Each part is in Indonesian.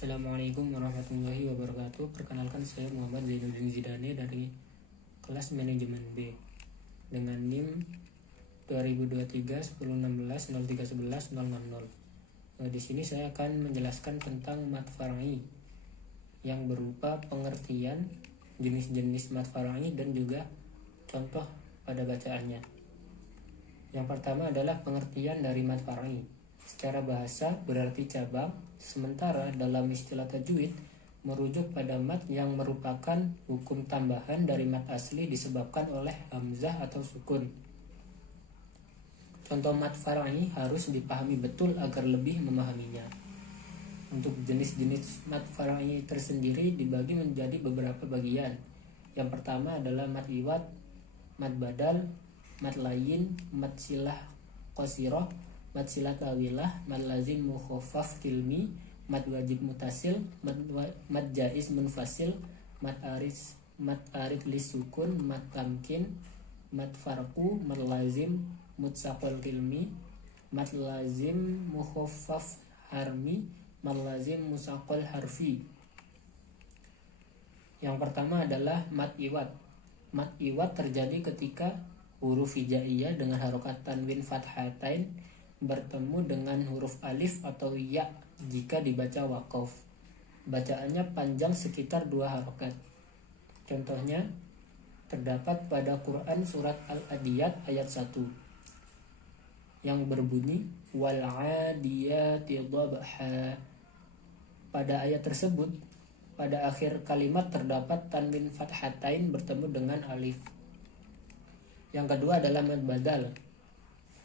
Assalamualaikum warahmatullahi wabarakatuh. Perkenalkan, saya Muhammad Zainuddin Zidane dari kelas manajemen B dengan NIM 2023 1016 0311 060. Di sini saya akan menjelaskan tentang mat far'i yang berupa pengertian jenis-jenis mat far'i dan juga contoh pada bacaannya. Yang pertama adalah pengertian dari mat far'i. Secara bahasa berarti cabang, sementara dalam istilah tajwid merujuk pada mat yang merupakan hukum tambahan dari mat asli disebabkan oleh hamzah atau sukun. Contoh mat far'i harus dipahami betul agar lebih memahaminya. Untuk jenis-jenis mat far'i tersendiri dibagi menjadi beberapa bagian. Yang pertama adalah mat iwad, mat badal, mat layin, mat silah qasirah, mat silah tawilah, mat lazim mukhaffaf kilmi, mat wajib mutasil, mat jaiz munfasil, mat arid lisukun, mat tamkin, mat farqu, mat lazim mutsaqal kilmi, mat lazim mukhaffaf harmi, mat lazim musaqal harfi. Yang pertama adalah mat iwad. Mat iwad terjadi ketika huruf hijaiyah dengan harokat tanwin fathatain bertemu dengan huruf alif atau ya jika dibaca waqaf. Bacaannya panjang sekitar 2 harokat. Contohnya terdapat pada Quran surat Al-Adiyat ayat 1 yang berbunyi wal 'adiyati dhabha. Pada ayat tersebut pada akhir kalimat terdapat tanwin fathatain bertemu dengan alif. Yang kedua adalah mad badal.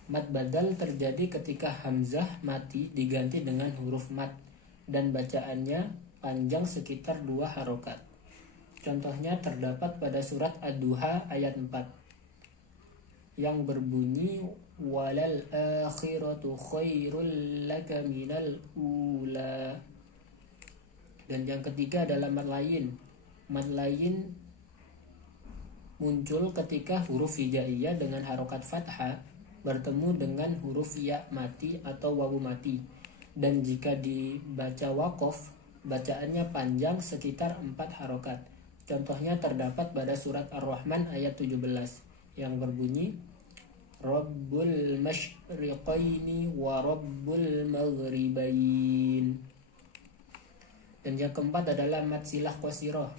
Mad badal terjadi ketika hamzah mati diganti dengan huruf mat dan bacaannya panjang sekitar 2 harokat. Contohnya terdapat pada surat Ad-Duha ayat 4 yang berbunyi walal akhiratu khairul laka minal ula. Dan yang ketiga adalah mad layin. Mad layin muncul ketika huruf hijaiyah dengan harokat fathah bertemu dengan huruf ya mati atau wawu mati, dan jika dibaca waqaf bacaannya panjang sekitar 4 harokat. Contohnya terdapat pada surat Ar-Rahman ayat 17 yang berbunyi Rabbul masyriqaini wa Rabbul maghribain. Dan yang keempat adalah mad silah qasirah.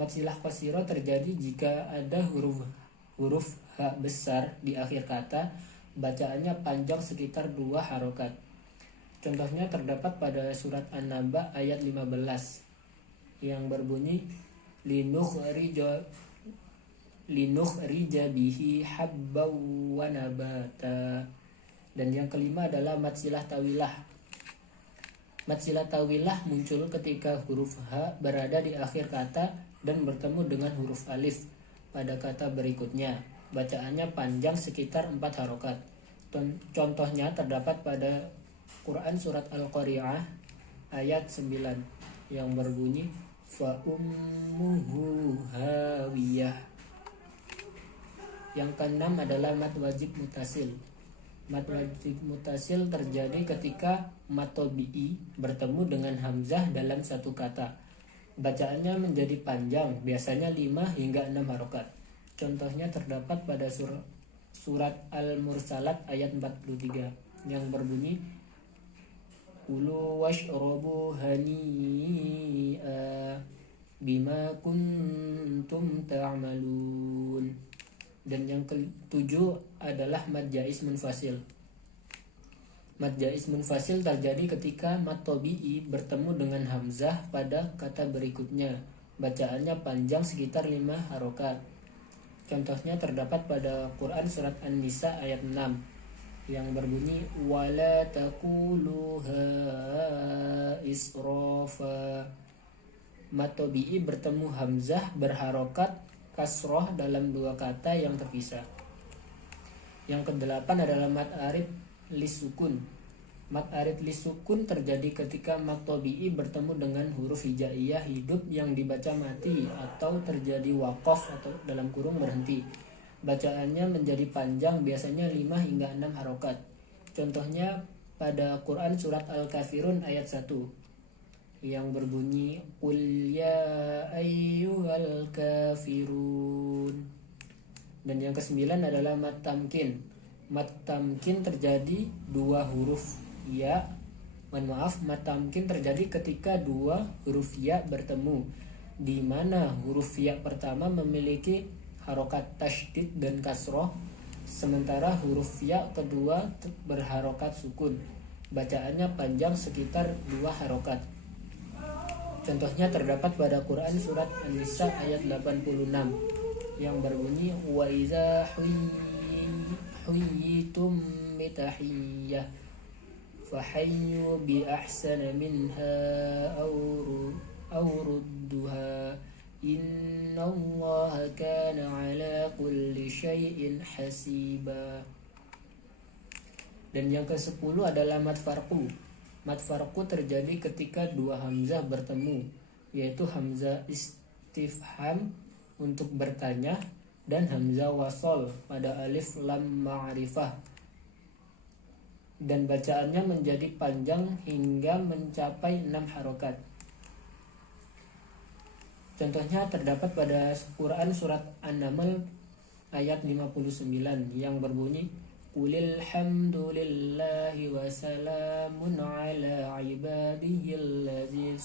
Mad silah qasirah terjadi jika ada huruf ha besar di akhir kata, bacaannya panjang sekitar 2 harokat. Contohnya terdapat pada surat An-Naba ayat 15 yang berbunyi linukhrija bihi habbaw wa nabata. Dan yang kelima adalah mad silah tawilah. Mad silah tawilah muncul ketika huruf ha berada di akhir kata dan bertemu dengan huruf alif pada kata berikutnya. Bacaannya panjang sekitar 4 harokat. Contohnya terdapat pada Quran surat Al-Qari'ah ayat 9 yang berbunyi fa ummuhu hawiyah. Yang keenam adalah mad wajib mutasil. Mad wajib mutasil terjadi ketika mad tabi'i bertemu dengan hamzah dalam satu kata. Bacaannya menjadi panjang, biasanya 5 hingga 6 harokat. Contohnya terdapat pada surat Al-Mursalat ayat 43 yang berbunyi Kulu washrabu hani'a bima kuntum ta'malun. Dan yang ketujuh adalah mad jaiz munfasil. Mad jaiz munfasil terjadi ketika mad tabi'i bertemu dengan hamzah pada kata berikutnya. Bacaannya panjang sekitar 5 harokat. Contohnya terdapat pada Quran surat An-Nisa ayat 6 yang berbunyi wala taquluha israfa. Mad tabi'i bertemu hamzah berharokat kasroh dalam 2 kata yang terpisah. Yang kedelapan adalah mad arid lisukun. Mad arid lisukun terjadi ketika mad tabi'i bertemu dengan huruf hijaiyah hidup yang dibaca mati atau terjadi waqaf atau dalam kurung berhenti. Bacaannya menjadi panjang, biasanya 5 hingga 6 harokat. Contohnya pada Quran surat Al-Kafirun ayat 1 yang berbunyi qul ya ayyuhal kafirun. Dan yang kesembilan adalah mat tamkin. Mat tamkin terjadi dua huruf ya. Mat tamkin terjadi ketika dua huruf ya bertemu, di mana huruf ya pertama memiliki harokat tasydid dan kasroh, sementara huruf ya kedua berharokat sukun. Bacaannya panjang sekitar 2 harokat. Contohnya terdapat pada Quran surat An-Nisa ayat 86 yang berbunyi wa iza huyyitum bitahiyyah fahayyu bi ahsana minha aw rudduha innallaha kana ala kulli syai'in hasiba. Dan yang ke-10 adalah mat farqu. Mat farqu terjadi ketika dua hamzah bertemu, yaitu hamzah istifham untuk bertanya dan hamzah wasol pada alif lam ma'rifah. Dan bacaannya menjadi panjang hingga mencapai 6 harokat. Contohnya terdapat pada Quran surat An-Naml ayat 59 yang berbunyi qulil hamdulillahi wa salamun ala ibadihilladzi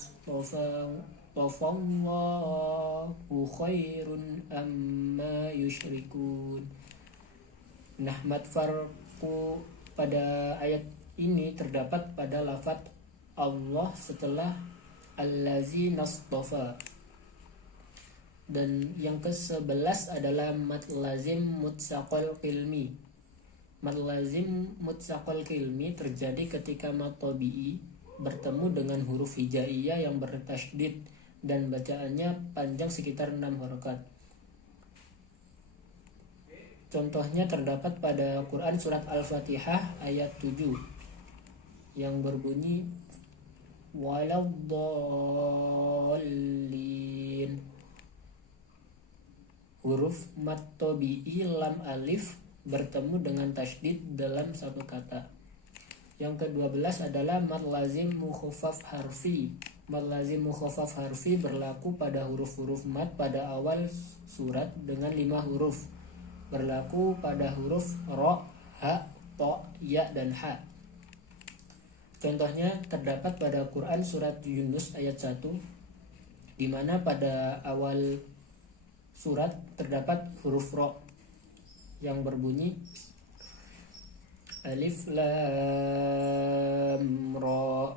tafallahu khairun amma yusyrikun. Nah, mat farqu pada ayat ini terdapat pada lafaz Allah setelah allazi nastafa. Dan yang ke-11 adalah mat lazim mutsaqal qilmi. Mat lazim mutsaqal qilmi terjadi ketika mat tabi'i bertemu dengan huruf hijaiyah yang bertasydid dan bacaannya panjang sekitar 6 harokat. Contohnya terdapat pada Quran surat Al-Fatihah ayat 7 yang berbunyi waladdallin. Huruf mat tabi'i lam alif bertemu dengan tasydid dalam satu kata. Yang ke-12 adalah mat lazim mukhaffaf harfi. Mat lazim mukhaffaf harfi berlaku pada huruf-huruf mat pada awal surat dengan 5 huruf. Berlaku pada huruf ro, ha, to, ya, dan ha. Contohnya terdapat pada Quran surat Yunus ayat 1 di mana pada awal surat terdapat huruf ro yang berbunyi alif lam ra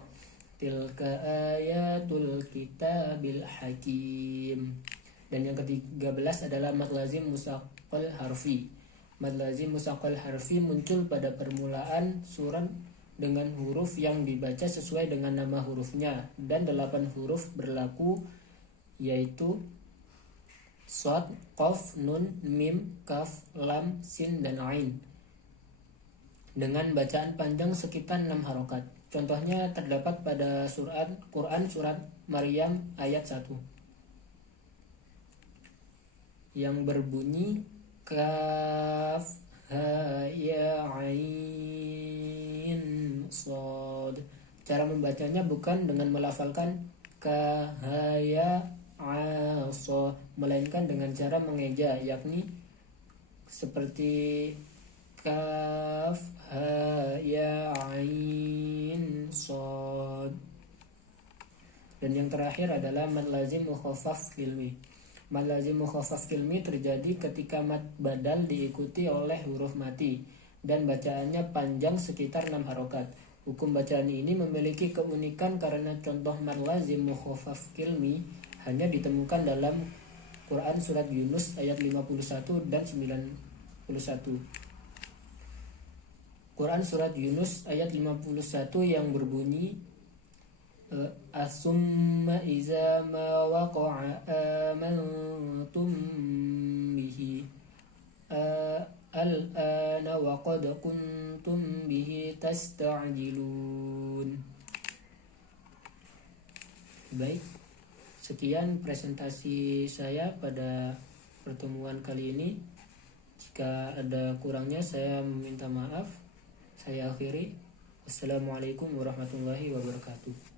tilka ayatul kitabil hakim. Dan yang ke-13 adalah mad lazim musaqqal harfi. Mad lazim musaqqal harfi muncul pada permulaan surat dengan huruf yang dibaca sesuai dengan nama hurufnya, dan 8 huruf berlaku, yaitu shad, qaf, nun, mim, kaf, lam, sin, dan ain, dengan bacaan panjang sekitar 6 harokat. Contohnya terdapat pada surat Quran surat Maryam ayat 1 yang berbunyi kaf ha ya ain shad. Cara membacanya bukan dengan melafalkan ka ha ya aso, melainkan dengan cara mengeja, yakni seperti kaf ha ya ain shad. Dan yang terakhir adalah mad lazim mukhaffaf qilmi. Mad lazim mukhaffaf qilmi terjadi ketika mad badal diikuti oleh huruf mati dan bacaannya panjang sekitar 6 harokat. Hukum bacaan ini memiliki keunikan karena contoh mad lazim mukhaffaf qilmi hanya ditemukan dalam Quran surat Yunus ayat 51 dan 91. Quran surat Yunus ayat 51 yang berbunyi asumma iza ma waqa'a amantum bihi al-ana wa qad kuntum bihi tasta'jilun. Baik, sekian presentasi saya pada pertemuan kali ini. Jika ada kurangnya saya meminta maaf. Saya akhiri. Wassalamualaikum warahmatullahi wabarakatuh.